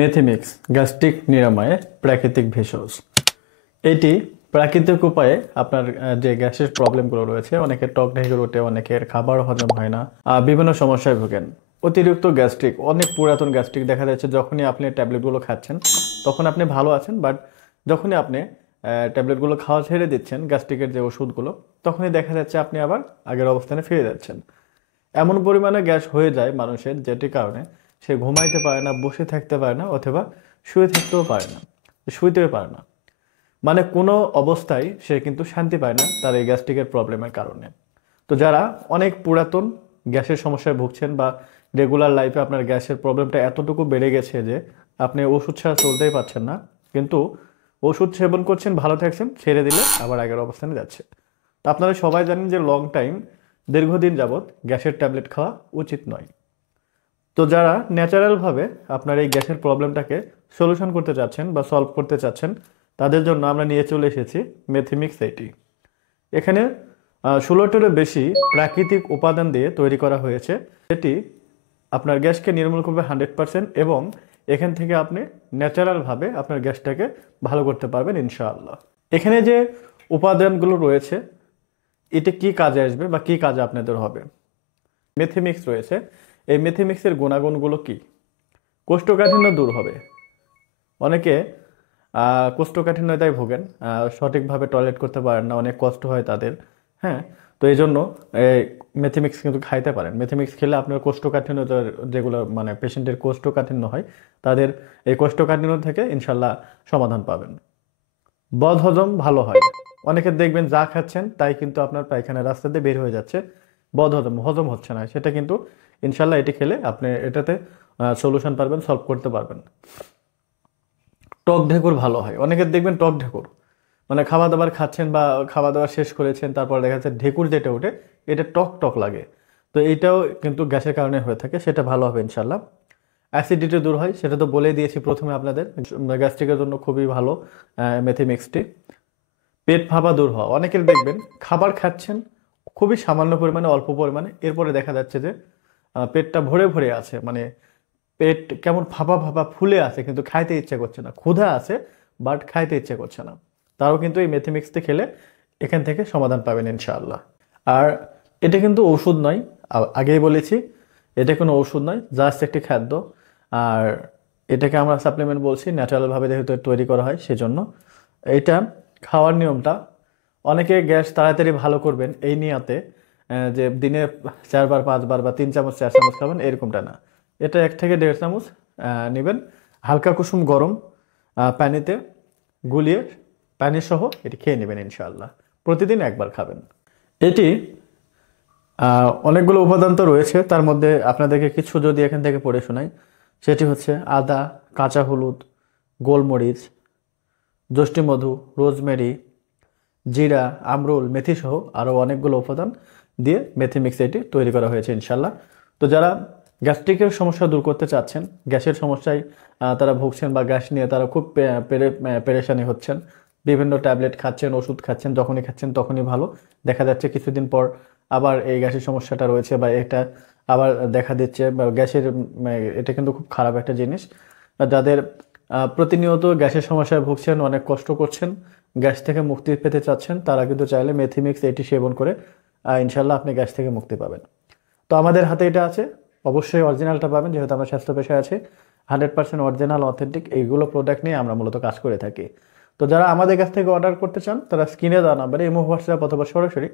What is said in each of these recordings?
মেথিমিক্স gastric নিরাময়ে প্রাকৃতিক ভেষজ। এটি প্রাকৃতিক উপায়ে আপনার যে গ্যাসের প্রবলেমগুলো রয়েছে, অনেকের টক ঢেকুর ওঠে, অনেকের খাবার হজম হয় না, বিভিন্ন সমস্যায় ভোগেন। অতিরিক্ত গ্যাস্ট্রিক, অনেক পুরাতন গ্যাস্ট্রিক দেখা যাচ্ছে যখনই আপনি ট্যাবলেটগুলো খাচ্ছেন তখন আপনি ভালো আছেন, বাট যখনই আপনি ট্যাবলেটগুলো খাওয়া ছেড়ে দিচ্ছেন, গ্যাস্ট্রিকের যে ওষুধগুলো, তখনই দেখা যাচ্ছে আপনি আবার আগের অবস্থানে ফিরে যাচ্ছেন। এমন পরিমাণে গ্যাস হয়ে যায় মানুষের, যেটির কারণে সে ঘুমাইতে পারে না, বসে থাকতে পারে না, অথবা শুয়ে থাকতেও পারে না, শুইতেও পারে না। মানে কোনো অবস্থায় সে কিন্তু শান্তি পায় না তার এই গ্যাস্ট্রিকের প্রবলেমের কারণে। তো যারা অনেক পুরাতন গ্যাসের সমস্যায় ভুগছেন বা রেগুলার লাইফে আপনার গ্যাসের প্রবলেমটা এতটুকু বেড়ে গেছে যে আপনি ওষুধ ছাড়া চলতেই পারছেন না, কিন্তু ওষুধ সেবন করছেন, ভালো থাকছেন, ছেড়ে দিলে আবার আগের অবস্থানে যাচ্ছে। তো আপনারা সবাই জানেন যে লং টাইম, দীর্ঘদিন যাবৎ গ্যাসের ট্যাবলেট খাওয়া উচিত নয়। তো যারা ন্যাচারালভাবে আপনার এই গ্যাসের প্রবলেমটাকে সলিউশন করতে চাচ্ছেন বা সলভ করতে চাচ্ছেন, তাদের জন্য আমরা নিয়ে চলে এসেছি মেথিমিক্স এইটি। এখানে 16টিরও বেশি প্রাকৃতিক উপাদান দিয়ে তৈরি করা হয়েছে। এটি আপনার গ্যাসকে নির্মূল করবে 100%, এবং এখান থেকে আপনি ন্যাচারালভাবে আপনার গ্যাসটাকে ভালো করতে পারবেন ইনশাআল্লাহ। এখানে যে উপাদানগুলো রয়েছে, এটা কি কাজে আসবে বা কি কাজে আপনাদের হবে। মেথিমিক্স রয়েছে, এই মেথিমিক্সের গুণাগুণগুলো কি? কোষ্ঠকাঠিন্য দূর হবে। অনেকে কোষ্ঠকাঠিন্যতায় ভোগেন, সঠিকভাবে টয়লেট করতে পারেন না, অনেক কষ্ট হয় তাদের। হ্যাঁ, তো এই জন্য মেথিমিক্স কিন্তু খাইতে পারেন। মেথিমিক্স খেলে আপনার কোষ্ঠকাঠিন্যতার, যেগুলো মানে পেশেন্টের কোষ্ঠকাঠিন্য হয়, তাদের এই কোষ্ঠকাঠিন্য থেকে ইনশাল্লাহ সমাধান পাবেন। বদহজম ভালো হয়। অনেকে দেখবেন যা খাচ্ছেন তাই কিন্তু আপনার পায়খানার রাস্তা দিয়ে বের হয়ে যাচ্ছে, হজম হচ্ছে না, সেটা কিন্তু ইনশাল্লাহ এটি খেলে আপনি এটাতে সলিউশন পারবেন, সলভ করতে পারবেন। টক ঢেকুর ভালো হয়। অনেকের দেখবেন টক ঢেকুর, মানে খাওয়া দাবার খাচ্ছেন বা খাওয়া দাওয়া শেষ করেছেন, তারপর দেখা যাচ্ছে ঢেকুর যেটা ওঠে, এটা টক টক লাগে। তো এইটাও কিন্তু গ্যাসের কারণে হয়ে থাকে, সেটা ভালো হবে ইনশাল্লাহ। অ্যাসিডিটি দূর হয়, সেটা তো বলেই দিয়েছি প্রথমে আপনাদের, গ্যাস্ট্রিকের জন্য খুবই ভালো মেথিমিক্সটি। পেট ফাঁপা দূর হওয়া, অনেকের দেখবেন খাবার খাচ্ছেন খুবই সামান্য পরিমাণে, অল্প পরিমাণে, এরপরে দেখা যাচ্ছে যে পেটটা ভরে ভরে আছে, মানে পেট কেমন ফাঁপা ফাঁপা ফুলে আছে, কিন্তু খাইতে ইচ্ছে করছে না। ক্ষুধা আছে বাট খাইতে ইচ্ছে করছে না। তারাও কিন্তু এই মেথিমিক্সটি খেলে এখান থেকে সমাধান পাবেন ইনশাআল্লাহ। আর এটা কিন্তু ঔষধ নয়, আগেই বলেছি, এটা কোনো ওষুধ নয়, জাস্ট একটি খাদ্য। আর এটাকে আমরা সাপ্লিমেন্ট বলছি, ন্যাচারালভাবে যেহেতু তৈরি করা হয় সেজন্য। এটা খাওয়ার নিয়মটা, অনেকে গ্যাস তাড়াতাড়ি ভালো করবেন এই নিয়াতে যে দিনে 4 বার 5 বার বা 3 চামচ 4 চামচ খাবেন, এরকমটা না। এটা 1 থেকে 1.5 চামচ নেবেন, হালকা কুসুম গরম পানিতে গুলিয়ে, পানি সহ এটি খেয়ে নেবেন ইনশাআল্লাহ। প্রতিদিন একবার খাবেন। এটি অনেকগুলো উপাদান তো রয়েছে, তার মধ্যে আপনাদেরকে কিছু যদি এখান থেকে পড়ে শোনাই, সেটি হচ্ছে আদা, কাঁচা হলুদ, গোলমরিচ, যষ্টিমধু, রোজমেরি, জিরা, আমরুল, মেথি সহ আরও অনেকগুলো উপাদান দিয়ে মেথিমিক্স এটি তৈরি করা হয়েছে ইনশাল্লাহ। তো যারা গ্যাস্ট্রিকের সমস্যা দূর করতে চাচ্ছেন, গ্যাসের সমস্যায় তারা ভুগছেন বা গ্যাস নিয়ে তারা খুব পেরেশানি হচ্ছেন, বিভিন্ন ট্যাবলেট খাচ্ছেন, ওষুধ খাচ্ছেন, যখনই খাচ্ছেন তখনই ভালো, দেখা যাচ্ছে কিছুদিন পর আবার এই গ্যাসের সমস্যাটা রয়েছে বা এটা আবার দেখা দিচ্ছে বা গ্যাসের, এটা কিন্তু খুব খারাপ একটা জিনিস। যাদের প্রতিনিয়ত গ্যাসের সমস্যায় ভুগছেন, অনেক কষ্ট করছেন, গ্যাস থেকে মুক্তি পেতে চাচ্ছেন, তারা কিন্তু চাইলে মেথিমিক্স এটি সেবন করে ইনশাল্লাহ আপনি গ্যাস থেকে মুক্তি পাবেন। তো আমাদের হাতে এটা আছে, অবশ্যই অরিজিনালটা পাবেন, যেহেতু আমরা স্বাস্থ্য পেশায় আছি। 100% অরিজিনাল অথেন্টিক এইগুলো প্রোডাক্ট নিয়ে আমরা মূলত কাজ করে থাকি। তো যারা আমাদের কাছ থেকে অর্ডার করতে চান, তারা স্ক্রিনে দেওয়া নাম্বারে ইমো, হোয়াটসঅ্যাপ অথবা সরাসরি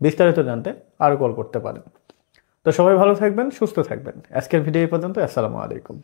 বিস্তারিত জানতে আরও কল করতে পারেন। তো সবাই ভালো থাকবেন, সুস্থ থাকবেন। আজকের ভিডিও এই পর্যন্ত। আসসালামু আলাইকুম।